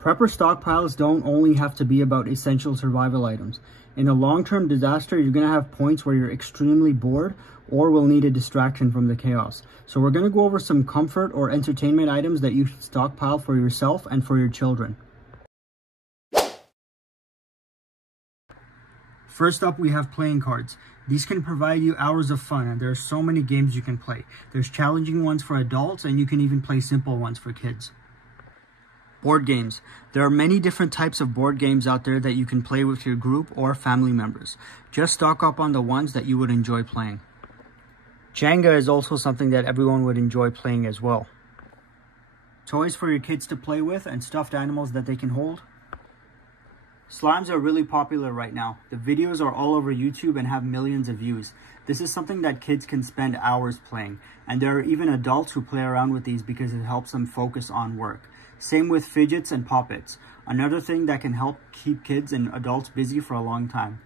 Prepper stockpiles don't only have to be about essential survival items. In a long-term disaster, you're going to have points where you're extremely bored or will need a distraction from the chaos. So we're going to go over some comfort or entertainment items that you should stockpile for yourself and for your children. First up, we have playing cards. These can provide you hours of fun, and there are so many games you can play. There's challenging ones for adults, and you can even play simple ones for kids. Board games. There are many different types of board games out there that you can play with your group or family members. Just stock up on the ones that you would enjoy playing. Jenga is also something that everyone would enjoy playing as well. Toys for your kids to play with and stuffed animals that they can hold. Slimes are really popular right now. The videos are all over YouTube and have millions of views. This is something that kids can spend hours playing, and there are even adults who play around with these because it helps them focus on work. Same with fidgets and poppets, another thing that can help keep kids and adults busy for a long time.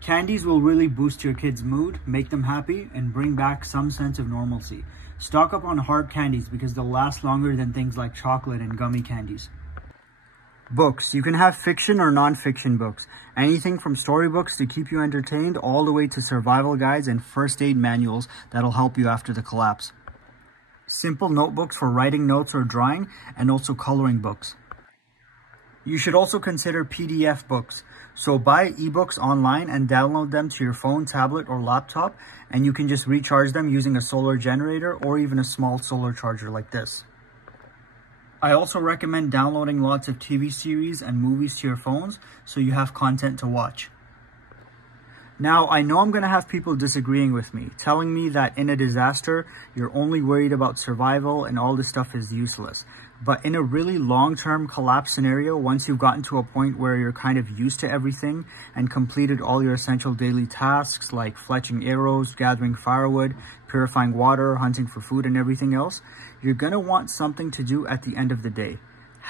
Candies will really boost your kids' mood, make them happy, and bring back some sense of normalcy. Stock up on hard candies because they'll last longer than things like chocolate and gummy candies. Books. You can have fiction or non-fiction books. Anything from storybooks to keep you entertained all the way to survival guides and first aid manuals that'll help you after the collapse. Simple notebooks for writing notes or drawing, and also coloring books. You should also consider PDF books. So buy ebooks online and download them to your phone, tablet, or laptop, and you can just recharge them using a solar generator or even a small solar charger like this. I also recommend downloading lots of TV series and movies to your phones so you have content to watch. Now, I know I'm going to have people disagreeing with me, telling me that in a disaster, you're only worried about survival and all this stuff is useless. But in a really long-term collapse scenario, once you've gotten to a point where you're kind of used to everything and completed all your essential daily tasks like fletching arrows, gathering firewood, purifying water, hunting for food, and everything else, you're going to want something to do at the end of the day.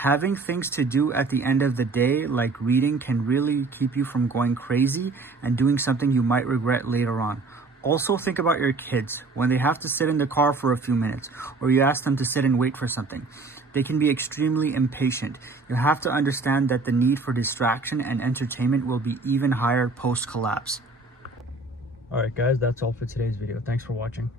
Having things to do at the end of the day, like reading, can really keep you from going crazy and doing something you might regret later on. Also, think about your kids. When they have to sit in the car for a few minutes, or you ask them to sit and wait for something, they can be extremely impatient. You have to understand that the need for distraction and entertainment will be even higher post-collapse. Alright guys, that's all for today's video. Thanks for watching.